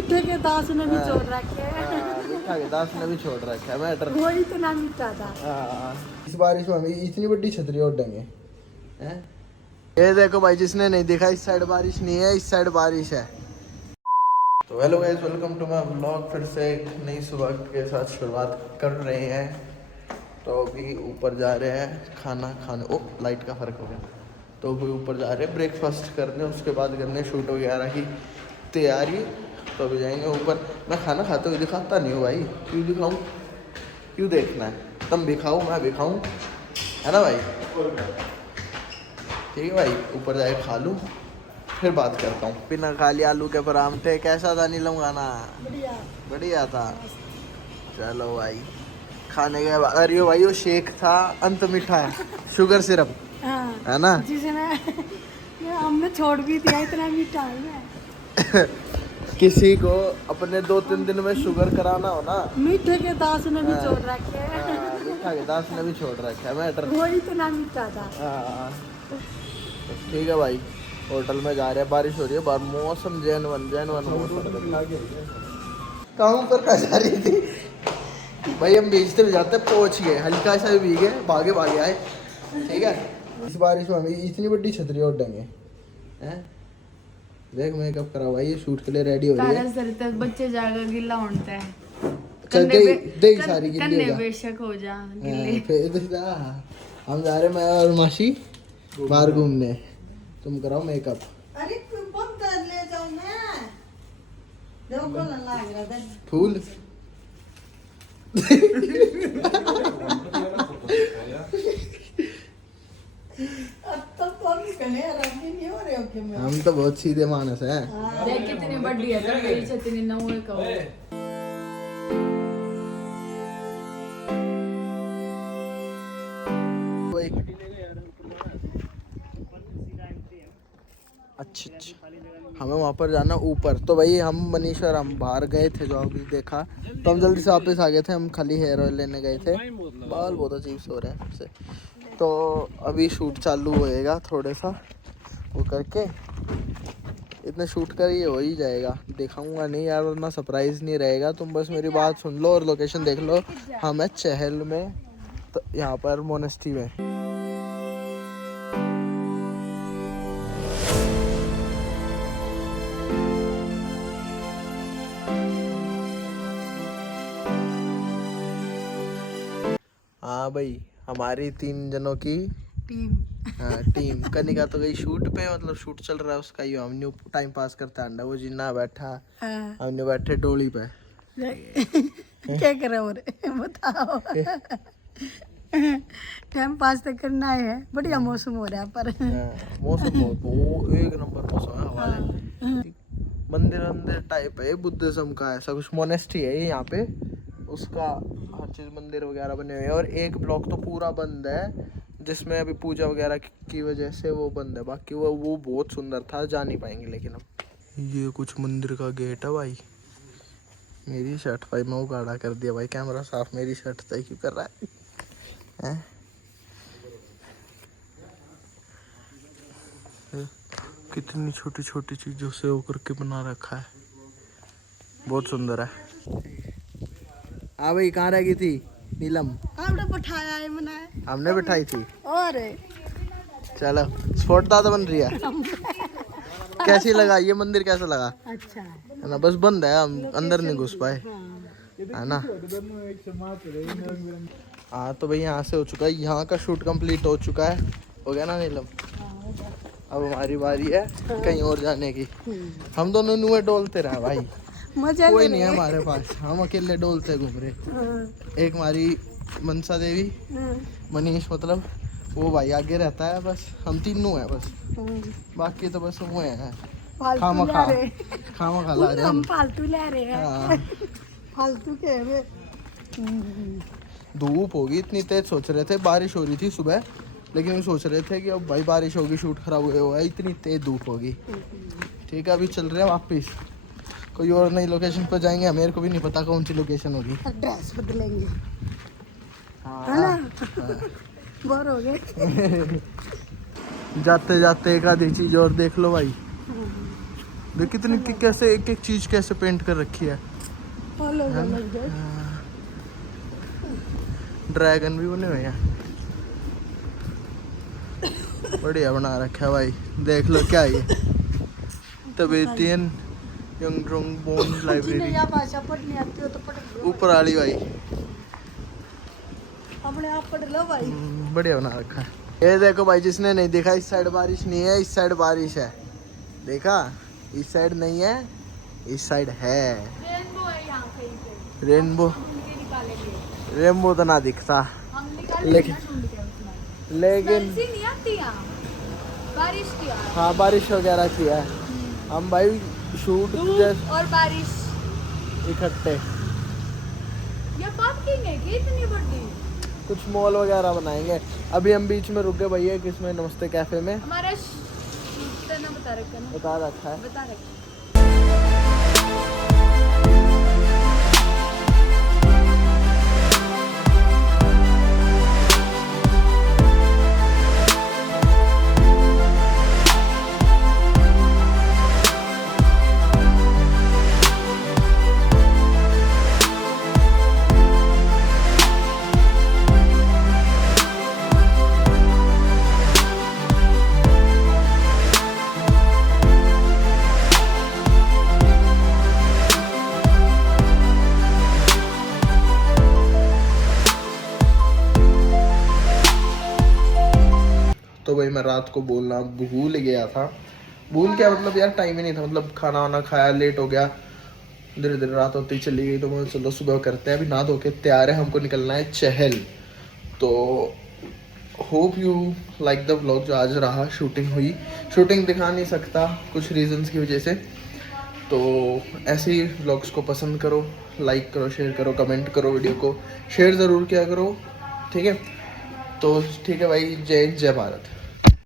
मीठे के दास ने भी छोड़ रखे हैं। मीठा के दास ने भी छोड़ रखा है मैटर। वो इतना मीठा था। इस बारिश में हम इतनी बड़ी छतरी ओढ़ेंगे हैं। ये देखो भाई, जिसने नहीं देखा, इस साइड बारिश नहीं है, इस साइड बारिश है। तो hello guys, welcome to my vlog. फिर से एक नई सुबह के साथ शुरुआत कर रहे हैं। तो अभी ऊपर जा रहे हैं खाना खाने। ओ लाइट का फ़र्क हो गया। तो अभी ऊपर जा रहे हैं ब्रेकफास्ट करने, उसके बाद करने शूट वगैरह की तैयारी। तो अभी जाएंगे ऊपर। मैं खाना खाते हुए दिखाता नहीं हूँ भाई, क्यों दिखाऊँ, क्यों देखना है। तुम भी खाओ मैं भी खाऊँ, है ना भाई। ठीक है भाई, ऊपर जाके खा लूँ फिर बात करता हूँ। बिना खा लिया आलू के परांठे। कैसा था नीलम खाना? बढ़िया बढ़िया था। चलो भाई खाने के बाद। अरे भाई वो शेक था, अंत मीठा है, शुगर सिरप है ना। जिसने ये हमने छोड़ भी दिया, इतना मीठा है। किसी को अपने 2-3 दिन में शुगर कराना हो ना, मीठे के दास ने भी छोड़ रखे हैं। मीठा के दास ने भी छोड़ रखा है मैटर। वो इतना मीठा था। ठीक है भाई, होटल में जा रहे हैं। बारिश हो रही है बाहर, मौसम जैन वन मौसम। कहाँ पर कहाँ जा रही थी भाई? हम भीजते भी जाते पहुँच गए, हल्का सा भी भीगे, भागे भागे आए। ठीक है, इस बारिश में हम इतनी बड़ी छतरी ओढ़ेंगे हैं। देख मेकअप करा भाई, ये शूट के लिए रेडी हो रही है। सर तक बच्चे जाएगा गिल्ला होता है। चल दे सारी गिल्ली हो जा। बेशक हो जा हम जा रहे, मैं और मासी बाहर घूमने। तुम कराओ मेकअप। अरे ले जाओ मैं। देखो कौन लग रहा है फूल। हम तो बहुत सीधे मानस हैं। देख कितनी बड़ी है, तो मेरी छतरी ना हुए कहो। अच्छा, हमें वहाँ पर जाना ऊपर। तो भाई हम मनीष और हम बाहर गए थे, जो अभी देखा, तो हम जल्दी से वापस आ गए थे। हम खाली हेयर ऑयल लेने गए थे। बाल बहुत अजीब से हो रहे हैं हमसे। तो अभी शूट चालू होएगा, थोड़ा सा वो करके इतने शूट कर ये हो ही जाएगा। दिखाऊंगा नहीं यार, वरना सरप्राइज़ नहीं रहेगा। तुम बस मेरी बात सुन लो और लोकेशन देख लो। हम है चहल में, तो यहाँ पर मोनेस्ट्री में। हाँ भाई, हमारी 3 जनों की टीम। हाँ टीम। कनिका तो गई शूट पे, मतलब शूट चल रहा है उसका। ये हम न्यू टाइम पास करता है। वो जिन्ना बैठा, हमने बैठे डोली पे। क्या कर रहे हो रे बताओ। टाइम पास तो करना है। बढ़िया मौसम हो रहा है पर मौसम बहुत एक नंबर मौसम है। हमारे मंदिर टाइप है, बुद्धिज्म का ऐसा कुछ मोनेस्ट्री है यहाँ पे। उसका हर चीज़ मंदिर वगैरह बने हुए हैं। और एक ब्लॉक तो पूरा बंद है, जिसमें अभी पूजा वगैरह की वजह से वो बंद है। बाकी वो बहुत सुंदर था, जा नहीं पाएंगे लेकिन हम। ये कुछ मंदिर का गेट है भाई। मेरी शर्ट भाई मैं उगाड़ा कर दिया भाई, कैमरा साफ। मेरी शर्ट तय क्यों कर रहा है? कितनी छोटी छोटी चीज़ों से होकर के बना रखा है, बहुत सुंदर है। हाँ भाई, कहाँ रह गई थी नीलम? हमने बैठाया है मनाए। हमने बैठाई थी। और चलो स्पॉट दादा बन रही है। कैसी लगा ये मंदिर, कैसा लगा? अच्छा है ना, बस बंद है, हम अंदर नहीं घुस पाए, है ना। हाँ तो भाई यहाँ से हो चुका है, यहाँ का शूट कंप्लीट हो चुका है। हो गया ना नीलम? अब हमारी बारी है कहीं और जाने की। हम दोनों नुए डोलते रहे भाई, मजा कोई नहीं है हमारे पास, हम अकेले डोलते घूम रहे। एक हमारी मनसा देवी, मनीष मतलब, वो भाई आगे रहता है। बस हम तीनों हैं बस, बाकी तो बस वो हैं खामा खा ला रहे हम। फालतू ले रहे हैं। फालतू के धूप होगी इतनी तेज, सोच रहे थे बारिश हो रही थी सुबह, लेकिन हम सोच रहे थे कि अब भाई बारिश होगी, शूट खराब हुआ है, इतनी तेज धूप होगी। ठीक है, अभी चल रहे हैं वापस, कोई और नई लोकेशन पर जाएंगे। मेरे को भी नहीं पता कौन सी लोकेशन होगी। ड्रेस बदलेंगे, हाँ। बोर हो गए। जाते जाते एक आधी चीज और देख लो भाई। देख कितनी कैसे एक एक चीज कैसे पेंट कर रखी है। अलग अलग है। ड्रैगन भी बने हुए हैं, बढ़िया बना रखा है भाई। देख लो क्या ये तिब्बतियन यंगडोंग बोन लाइब्रेरी, या भाषा पढ़नी आती हो तो पढ़ लो, ऊपर वाली भाई अपने आप पढ़ लो भाई। बढ़िया बना रखा है। ये देखो भाई, जिसने नहीं देखा, इस साइड बारिश नहीं है, इस साइड बारिश है। देखा, इस साइड नहीं है, इस साइड है। रेनबो है यहाँ कहीं पे, रेनबो, ढूंढ के निकालेंगे। रेनबो तो ना दिखता, हम निकालेंगे लेकिन ना ढूंढ के उसमें। लेकिन स्मेल सी नहीं आती यहाँ, बारिश की आ हाँ बारिश वगैरह की है। हम भाई शूट और बारिश। इकट्ठे ये पार्किंग है कि इतनी बड़ी? कुछ मॉल वगैरह बनाएंगे। अभी हम बीच में रुक गए भैया किसमें, नमस्ते कैफे में। हमारा शूट करना बता रखा ना, बता रखा है। बता रखा। तो भाई मैं रात को बोलना भूल गया था। भूल क्या मतलब यार, टाइम ही नहीं था, मतलब खाना वाना खाया, लेट हो गया, धीरे धीरे रात होती चली गई। तो मैं चलो सुबह करते हैं। अभी नहा धो के तैयार है, हमको निकलना है चहल। तो hope you like the vlog जो आज रहा। शूटिंग हुई, शूटिंग दिखा नहीं सकता कुछ रीजंस की वजह से। तो ऐसे ही व्लॉग्स को पसंद करो, लाइक करो, शेयर करो, कमेंट करो, वीडियो को शेयर ज़रूर किया करो, ठीक है। तो ठीक है भाई, जय हिंद, जय भारत।